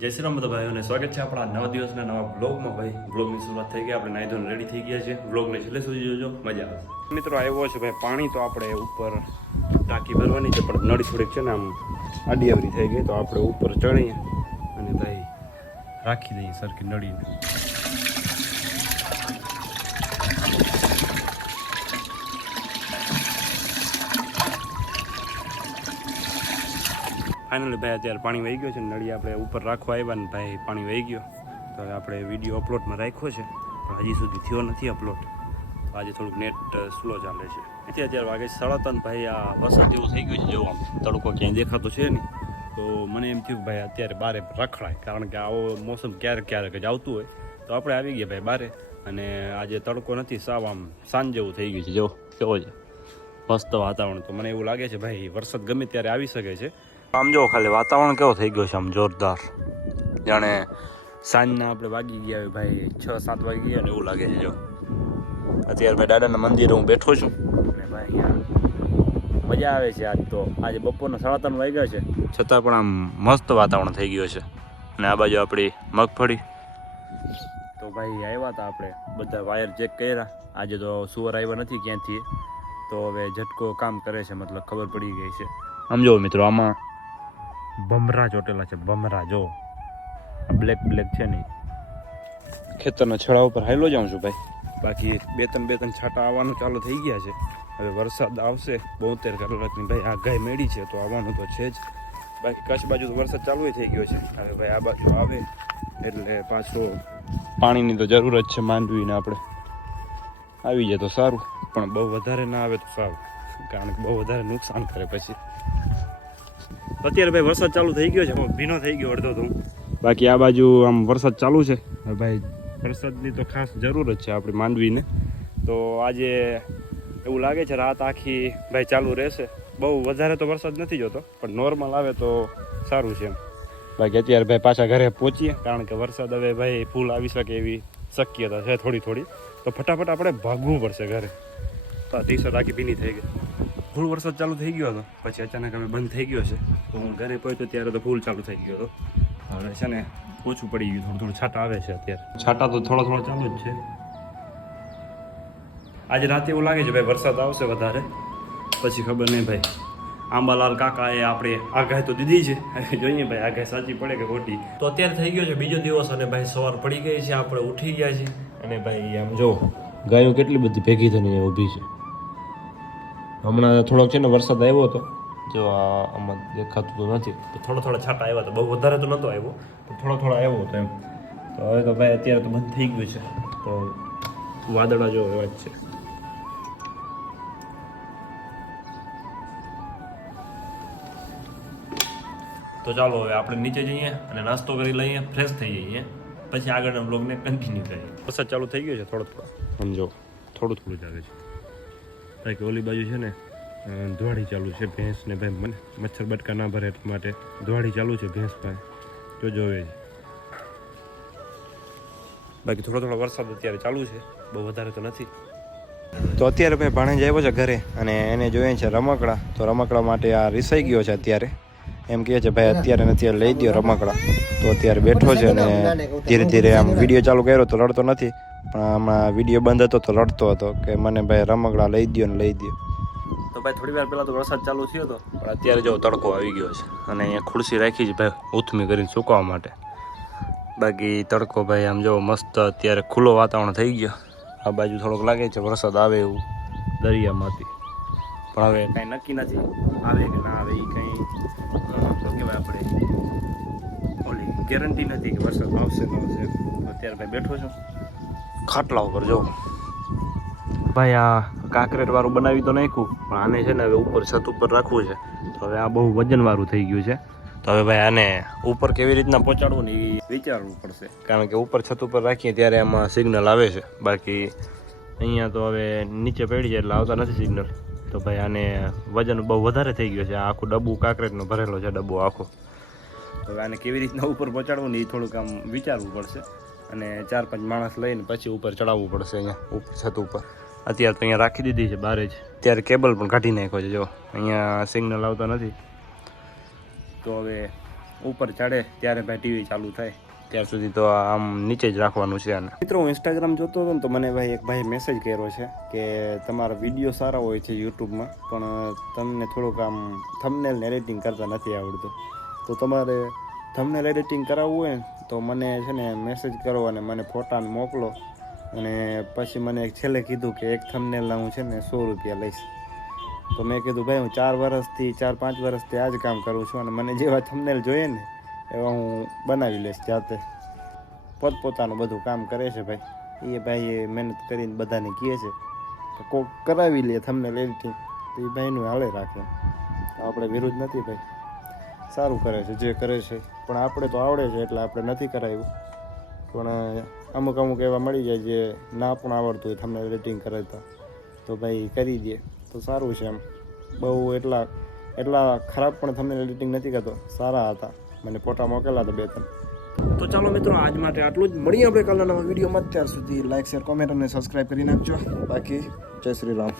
જય શ્રી રામ બધા ભાઈઓને સ્વાગત છે આપણા નવા દિવસના નવા બ્લોગમાં. ભાઈ બ્લોગની શરૂઆત થઈ ગઈ, આપણે નાહી ધોઈને રેડી થઈ ગયા છે. બ્લોગને છેલ્લે સુધી જોજો, મજા આવશે. મિત્રો આવ્યો છે ભાઈ પાણી, તો આપણે ઉપર ટાંકી ભરવાની છે, પણ નળી થોડીક છે ને આમ આડી આવડી થઈ ગઈ, તો આપણે ઉપર ચડીએ અને ભાઈ રાખી દઈએ સરખી નળીને. ફાઇનલી ભાઈ અત્યારે પાણી વહી ગયો છે, નળી આપણે ઉપર રાખવા આવ્યા ને ભાઈ પાણી વહી ગયો. તો હવે આપણે વિડીયો અપલોડમાં રાખ્યો છે, પણ હજી સુધી થયો નથી અપલોડ. તો આજે થોડુંક નેટ સ્લો ચાલે છે. અત્યારે વાગે 3:30. ભાઈ આ વરસાદ જેવું થઈ ગયું છે, જેવું આમ તડકો ક્યાંય દેખાતો છે નહીં. તો મને એમ થયું ભાઈ અત્યારે બારે રખડાય, કારણ કે આવો મોસમ ક્યારેક ક્યારેક જ આવતું હોય. તો આપણે આવી ગયા ભાઈ બારે, અને આજે તડકો નથી, સાવ આમ સાંજ જેવું થઈ ગયું છે. જો કેવો છે મસ્ત વાતાવરણ. તો મને એવું લાગે છે ભાઈ વરસાદ ગમે ત્યારે આવી શકે છે. આમ જો ખાલી વાતાવરણ કેવો થઈ ગયો છે આમ જોરદાર, જાણે સાંજના આપણે વાગી ગયા હોય ભાઈ 6-7 વાગી ગયા ને એવું લાગે છે. જો અત્યારે ભાઈ દાદાના મંદિરે હું બેઠો છું, અને ભાઈ અહીંયા મજા આવે છે. આજ તો આજે બપોરના 3:30 વાગ્યા છે, છતાં પણ આમ મસ્ત વાતાવરણ થઈ ગયું છે. અને આ બાજુ આપણી મગફળી. તો ભાઈ આવ્યા હતા આપણે બધા વાયર ચેક કર્યા. આજે તો સુવર આવ્યા નથી ક્યાંથી, તો હવે ઝટકો કામ કરે છે, મતલબ ખબર પડી ગઈ છે. આમ જો મિત્રો, આમાં ભમરા ચોટેલા છે, ભમરા. જો બ્લેક છે ને, ખેતરના છેડા ઉપર હાઈલો જાઉં છું ભાઈ. બાકી બે ત્રણ છાંટા આવવાનું ચાલુ થઈ ગયા છે. હવે વરસાદ આવશે 72 કલાકની ભાઈ આગાહી મેળી છે, તો આવવાનું તો છે જ. બાકી કચ્છ બાજુ તો વરસાદ ચાલુ થઈ ગયો છે. હવે ભાઈ આ બાજુ આવે એટલે પાછો પાણીની તો જરૂર જ છે. માંડવીને આપણે આવી જાય તો સારું, પણ બહુ વધારે ના આવે તો સારું, કારણ કે બહુ વધારે નુકસાન કરે પછી. અત્યારે ભાઈ વરસાદ ચાલુ થઈ ગયો છે, ભીનો થઈ ગયો અડધો તો. બાકી આ બાજુ આમ વરસાદ ચાલુ છે. ભાઈ વરસાદની તો ખાસ જરૂર જ છે આપણી માંડવીને. તો આજે એવું લાગે છે રાત આખી ભાઈ ચાલુ રહેશે. બહુ વધારે તો વરસાદ નથી જોતો, પણ નોર્મલ આવે તો સારું છે એમ. બાકી અત્યારે ભાઈ પાછા ઘરે પહોંચીએ, કારણ કે વરસાદ હવે ભાઈ ફૂલ આવી શકે એવી શક્યતા છે થોડી. તો ફટાફટ આપણે ભાગવું પડશે ઘરે. તો આ ટી-શર્ટ આખી ભીની થઈ ગઈ. ફૂલ વરસાદ ચાલુ થઈ ગયો હતો, પછી અચાનક હવે બંધ થઈ ગયો છે. તો હું ઘરે પહોંચ્યો ત્યારે તો ફૂલ ચાલુ થઈ ગયો હતો. હવે છે ને ઓછું પડી ગયું, થોડું છાંટા આવે છે. અત્યારે છાંટા તો થોડો ચાલુ જ છે. આજે રાતે એવું લાગે છે ભાઈ વરસાદ આવશે વધારે, પછી ખબર નહીં ભાઈ. આંબાલાલ કાકાએ આપણે આગાહી તો દીધી છે, જોઈએ ભાઈ આગાહી સાચી પડે કે ખોટી. તો અત્યારે થઈ ગયો છે બીજો દિવસ, અને ભાઈ સવાર પડી ગઈ છે, આપણે ઉઠી ગયા છીએ. અને ભાઈ આમ જો ગાયો કેટલી બધી ભેગી થઈને ઊભી છે. હમણાં થોડોક છે ને વરસાદ આવ્યો હતો, જો આમાં દેખાતું તો નથી. તો થોડા છાંટા આવ્યા હતા, બહુ વધારે તો નહોતો આવ્યો, પણ થોડો આવ્યો હતો એમ. તો હવે તો ભાઈ અત્યારે તો બંધ થઈ ગયું છે. તો વાદળા જો એવા જ છે. તો ચાલો હવે આપણે નીચે જઈએ અને નાસ્તો કરી લઈએ, ફ્રેશ થઈ જઈએ, પછી આગળના બ્લોગને કન્ટિન્યુ કરીએ. વરસાદ ચાલુ થઈ ગયો છે થોડો. સમજો થોડું જ આવે છે. કારણ કે ઓલી બાજુ છે ને ધોવાડી ચાલુ છે ભેંસ ને. ભાઈ મને મચ્છર બટકા ના ભરે એટલા માટે ધોવાડી ચાલુ છે ભેંસ પાસે. જો જોવે છે. બાકી થોડો વરસાદ અત્યારે ચાલુ છે, બહુ વધારે તો નથી. તો અત્યારે ભાઈ ભાણેજ આવ્યો છે ઘરે, અને એને જોઈએ છે રમકડા. તો રમકડા માટે આ રિસાઈ ગયો છે અત્યારે. એમ કહે છે ભાઈ અત્યારે લઈ દો રમકડા. તો અત્યારે બેઠો છે અને ધીરે આમ વિડીયો ચાલુ કર્યો તો રડતો નથી, પણ આમાં વિડીયો બંધ હતો તો રડતો હતો કે મને ભાઈ રમકડા લઈ દો. તો ભાઈ થોડી વાર પહેલાં તો વરસાદ ચાલુ થયો હતો, પણ અત્યારે જો તડકો આવી ગયો છે. અને અહીંયા ખુરશી રાખી છે ભાઈ ઉથમી કરીને સુકવવા માટે. બાકી તડકો ભાઈ આમ જો મસ્ત અત્યારે ખુલ્લો વાતાવરણ થઈ ગયો. આ બાજુ થોડોક લાગે છે વરસાદ આવે એવું દરિયામાંથી, પણ હવે કાંઈ નક્કી નથી આવે કે ના આવે. એ કંઈ તો કહેવાય આપણે ઓલી ગેરંટી નથી કે વરસાદ આવશે ન આવશે. અત્યારે ભાઈ બેઠો છું ખાટલા ઉપર. જો ભાઈ આ કાંકરેટ વાળું બનાવી તો નાખ્યું, પણ આને છે ને હવે ઉપર છત ઉપર રાખવું છે. તો હવે આ બહુ વજનવાળું થઈ ગયું છે. તો હવે ભાઈ આને ઉપર કેવી રીતના પહોંચાડવું ને એ વિચારવું પડશે, કારણ કે ઉપર છત ઉપર રાખીએ ત્યારે આમાં સિગ્નલ આવે છે. બાકી અહીંયા તો હવે નીચે પડી જાય એટલે આવતા નથી સિગ્નલ. તો ભાઈ આને વજન બહુ વધારે થઈ ગયો છે. આ આખું ડબ્બુ કાંકરેટનો ભરેલો છે, ડબ્બો આખો. તો હવે આને કેવી રીતના ઉપર પહોંચાડવું ને એ થોડુંક આમ વિચારવું પડશે, અને 4-5 માણસ લઈને પછી ઉપર ચડાવવું પડશે. અહીંયા ઉપર છત ઉપર અત્યારે તો અહીંયા રાખી દીધી છે બહાર જ. ત્યારે કેબલ પણ કાઢી નાખ્યો છે. જો અહીંયા સિગ્નલ આવતા નથી, તો હવે ઉપર ચડે ત્યારે ભાઈ ટીવી ચાલુ થાય, ત્યાર સુધી તો આમ નીચે જ રાખવાનું છે. અને મિત્રો હું ઇન્સ્ટાગ્રામ જોતો હતો ને તો મને ભાઈ એક ભાઈ મેસેજ કર્યો છે કે તમારા વિડીયો સારા હોય છે યુટ્યુબમાં, પણ તમને થોડુંક આમ થંબનેલ એડિટિંગ કરતા નથી આવડતું. તો તમારે થંબનેલ એડિટિંગ કરાવવું હોય ને તો મને છે ને મેસેજ કરો અને મને ફોટાને મોકલો. અને પછી મને છેલ્લે કીધું કે એક થંબનેલના હું છે ને 100 રૂપિયા લઈશ. તો મેં કીધું ભાઈ હું 4-5 વર્ષથી આ જ કામ કરું છું અને મને જેવા થંબનેલ જોઈએ ને એવા હું બનાવી લઈશ જાતે. પોતપોતાનું બધું કામ કરે છે ભાઈ, એ ભાઈ મહેનત કરીને બધાને કહે છે કે કોક કરાવી લે થંબનેલ એડિટિંગ, તો એ ભાઈનું હાલે રાખે. આપણે વિરુદ્ધ નથી ભાઈ, સારું કરે છે જે કરે છે. પણ આપણે તો આવડે છે એટલે આપણે નથી કરાવ્યું. પણ અમુક એવા મળી જાય જે ના પણ આવડતું હોય થંબનેલ એડિટિંગ કરાવતા, તો ભાઈ કરી દે તો સારું છે. એમ બહુ એટલા ખરાબ પણ થંબનેલ એડિટિંગ નથી કરતો, સારા હતા. મને ફોટા મોકલેલા હતા 2-3. તો ચાલો મિત્રો આજ માટે આટલું જ. મળીએ આપણે કાલના નવા વિડીયોમાં. ત્યાર સુધી લાઈક, શેર, કોમેન્ટ અને સબસ્ક્રાઈબ કરી નાખજો. બાકી જય શ્રી રામ.